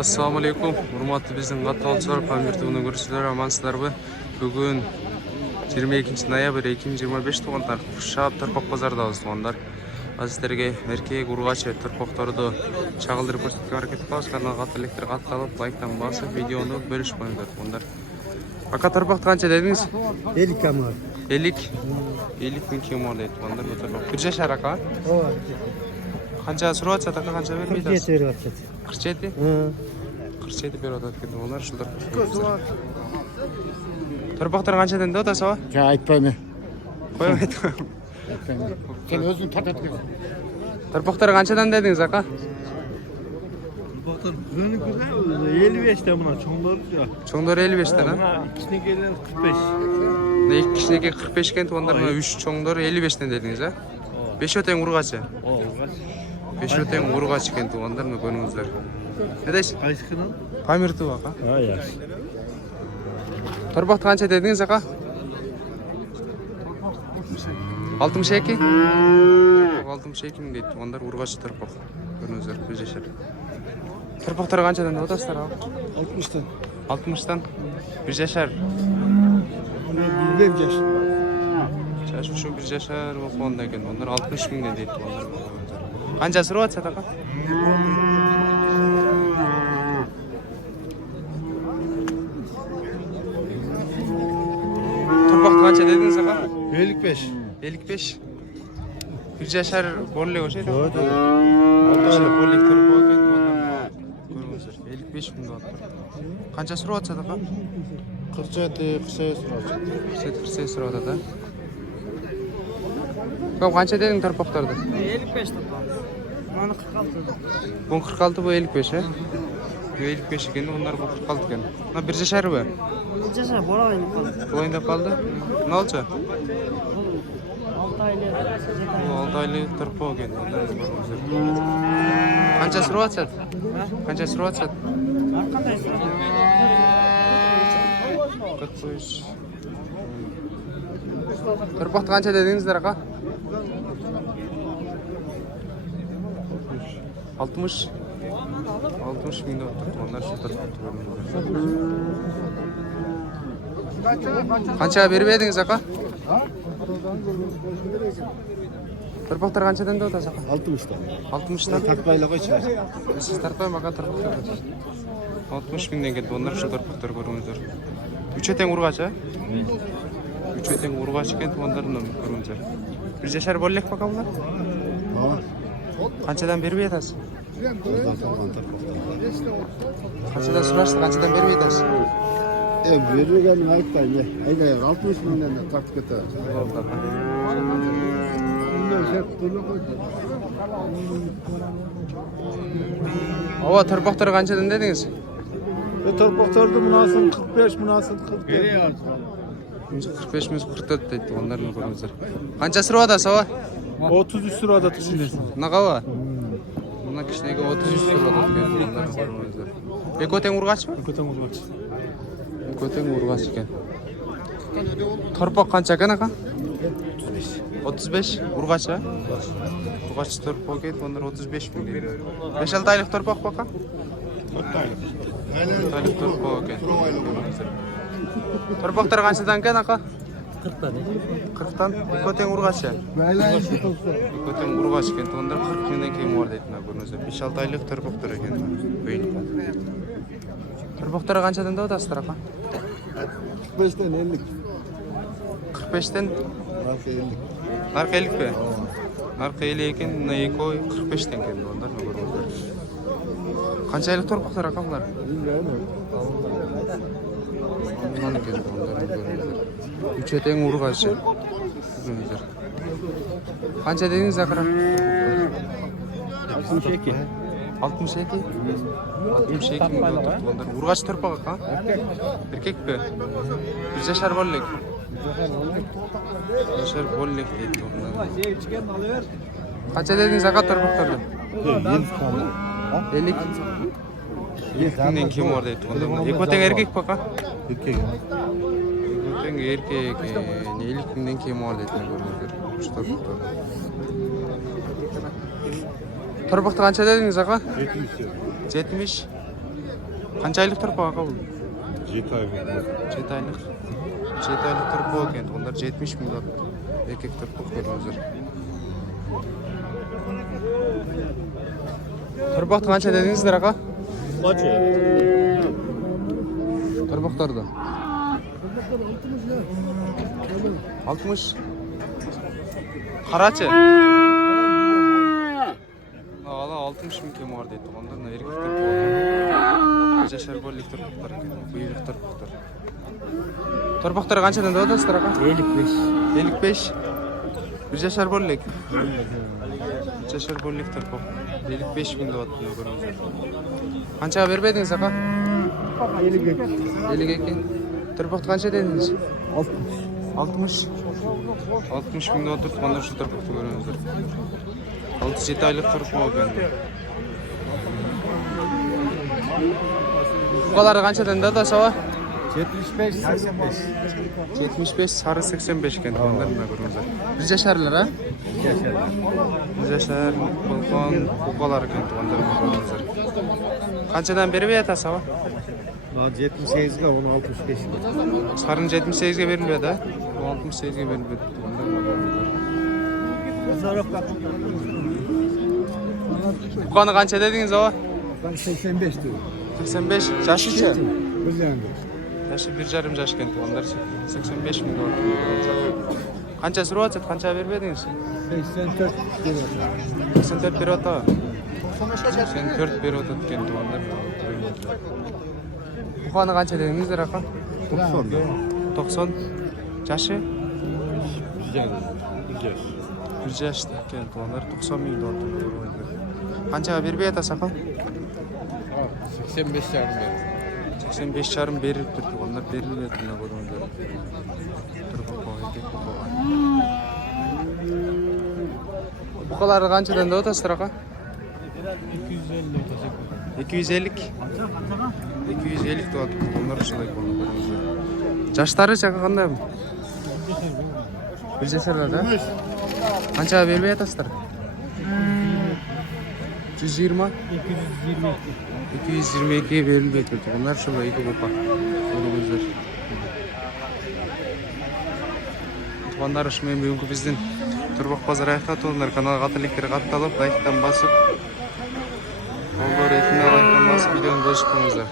Assalamu alaikum. Hurmatly bizning qatnashchilar, Pamirtovni görüşler, amansızlarбы? Бүгүн 22 ноябрь 2025 туган тарих Шаап Тарпак базардабыз тугандар. Азизлерге эркек ургачы тарпактарды чагылдырып көрсөткөнгө аракет кылабыз. Каналга электр катталып, лайктан басып, видеону бөлүшүп коюңдар тугандар. Ака тарпакты канча дедиңиз? 50 камар. 50 миң кемор дейт тугандар. Bu тарпак 1 жашар ака. Ооба. Канча сурап атат ака, канча бербейт? 47 берип атат. 47? 47 берип атат экен. Олар ушулар. Тарпактар канчадан деп атасыз? Жа айтпайм. Коюп айтам. Сен өзүң тартат. Тарпактар канчадан дедиңиз ака? Bakın günlük 55'te buna çoğunları ya. Чоңдор 55 тан, а? İkisine gelen 45. Мына 2 кичинекей 45 экен тугандар, мына 3 чоңдор 55 дедиңиз, а? 5 тең ургачы. Oo, 5 тең ургач экен тугандар, мына көрүңүздөр. Не дейсиз? kaçkının? Памиртов ака. Ha ya. Тарпакты канча дедиңиз ака? 62? 62 миң дейт тугандар, ургач тарпак. Көрүңүздөр, көз жашар. Тарпактар канчадан деп атасыздар ака? 60'tan. 60тан 1 жашар. Bilmem yaş. Жаш ушу 1 жашар окуганда экен. Ондар 60 миңден дейт тугандар. Канча сурап атышат ака? Тарпакты канча дедиңиз ака? 55. 55. 1 жашар боллек ошо. Ооба. Ошо боллек тарпак экен тугандар. Көрүңүздөр. 55 миң деп атат. Канча сурап атышат ака? 47, 48 сұрап. 48 сурап атат, а? Ком канча дедиң тарпактарды? 55 тапам. Маны 46. Bu 46, bu 55, he? Bu 55 eкен, onlar bu 46 eкен. Mına 1 жашарбы? Жаша борагайын калды. Булайында калды. Мына алчы? 6 айлы. Bu 6 айлы тарпоо экен, onlar көрүңүздөр. Канча сурап атышат? Канча сурап атышат? Кандай сұрап? 45. Тарпакты канча дедиңиздер ака? 60. 60 миң деп атат. Onlar şu тарпакты көрүңүздөр. Канча берип едиңиз ака? Тарпактар канчадан деп атасыз ака? 60'tan. 60тан. Тартпайлы қойшы. Siz tartmayın bakalım tarpaklar. 60 миңден кетті. Onlar şu tarpaklar көрүңүздөр. 3 тең ургач, а? 3 тең ургач екен, тугандарымды көрүңүздөр. 1 жашар боллек бака булар? Ооба. Канчадан бербей атасыз? Канчадан сурашты, канчадан бербей атасыз? Бербегенин айтпайм. Айда 60 мыңдан тартып кетет. Ооба, тарпактар канчадан дедиңиз? Torpaqtardı münasın 45, münasın 40. 45 миң 44 дейт, тугандарымды көрүңүздөр. Канча сурап атасыз, ооба? 33 sırada tüşünürsün. Мынагабы? Мына кичинекей 33 сурап атат экен, тугандарымды көрүңүздөр. Экөө тең ургачпы? Köten uzak. Экөө тең ургач экен. Тарпак канча экен ака? 35 ургач, а? Ургач тарпак экен, ондар 35 миң дейт. 5-6 айлык тарпак бака? 4 айлык тарпак экен. Тарпактар канчадан экен ака? 40тан. 40тан. Экөө тең ургач. Экөө тең ургач экен, ондар 40 миңден кем бар дейт мына көрүңүздөр. 5-6 айлык тарпактар экен. Бөйүн. Тарпактар канчадан деп атасыздар ака? 45'ten 50. 45тен Arka 50. Arka 50 be. Arka 50 eкен, мына экөө 45 тең экен, ондар көрүңүздөр. Канча айлык тарпактар ака булар? Мына экен, ондар көрүңүздөр. 3 тең ургач. Көрүңүздөр. Канча дедиңиз акыра? 62. 62. 62 миң деп атат, ондар. Ургач тарпак ака? Эркек бе? 1 жашар боллек. 1 жашар боллек дейт, ондар. Канча дедиңиз ака тарпактарды? 50. 50 миңден кем бар дейт, ондар. Экөө тең эркек бака? Erkek. Экөө тең эркек 50 миңден кем бар дейт, көрүңүздөр. Ушу тарпактар. Тарпакты канча дедиңиз ака? 70. 70. Қанша айлық тұрпақ ақа бұл? 7 ай. 7 айлық. 7 айлық тұрпақ екен. Ондар 70 мың дат. Еркек тұрпақ көріңіздер. Тұрпақты қанша дедіңіздер ақа? Kaçı? Тұрпақтарды. 60. Қарачы? Ала 60 мың кем var дейді. Ондар еркек тұрпақ. Жашар бөлік тұрпақтар екен. Бұйрық тұрпақтар. Тұрпақтар қаншадан дадыңыздар ақа? 55. 55. Bir жашар бөлік. Жашар бөлік тұрпақ. 55 мың дадыңыз көріңіздер. Қаншаға бербедіңіз ақа? 52. Тұрпақты қанша дедіңіз? 60. 60 мың дадыңыз тұртқандар şu тұрпақты көріңіздер. 6-7 айлық тұрпақ екен. Бұқалары қаншадан дады сава? 75, 85. 75, sarı 85 ekan to'g'onlar ko'ringizlar. Bir jasharlar ha? Bir jashar, qo'lqon, qo'qolar ekan to'g'onlar ko'ringizlar. Qanchadan berib yatasiz ha? 78 ga 65 ga. Sarın 78 ga beriladi ha? 68 ga beriladi to'g'onlar ko'ringizlar. Qo'qoni qancha dedingiz ha? Ben 85 diyorum. 85, yaşıcha? Güzel. Yaşı 1,5 yaş ekan to'g'onlar 85 ming dollar. Qancha so'rayapsiz? Qancha bermadingiz? 84 diyorum. 84 beryapti. 84 beryapti ekan to'g'onlar. Buqani qancha dedingizlar aqa? 90. 90. Yaşı? Güzel. Güzel. 1 yaş ekan to'g'onlar 90 ming dollar. Qanchaga berib yatasiz aqa? 85 yarım ben. 85 yarım berib turdi. Onlar beriladi buni ko'ringizlar. Turib qo'ydik buqaga. Buqalarni qanchadan deyapsizlar aqa? 250. 250 deyapti. Onlar shunday ko'ringizlar. Yoshlari chaqa qanday? Bir jasarlarda. Qanchaga berib yatasizlar? 120. 222 verilib turdi. Onlar shunday iki buqa. Ko'ringizlar. Tuğanlar ışmayın bugünkü bizden Turbak Pazar ayakta tuğanlar kanalga atelikleri kattalып, like'tan basıp, oldu reytingde like'tan basıp videonu bölüşüp koyuңuzlar.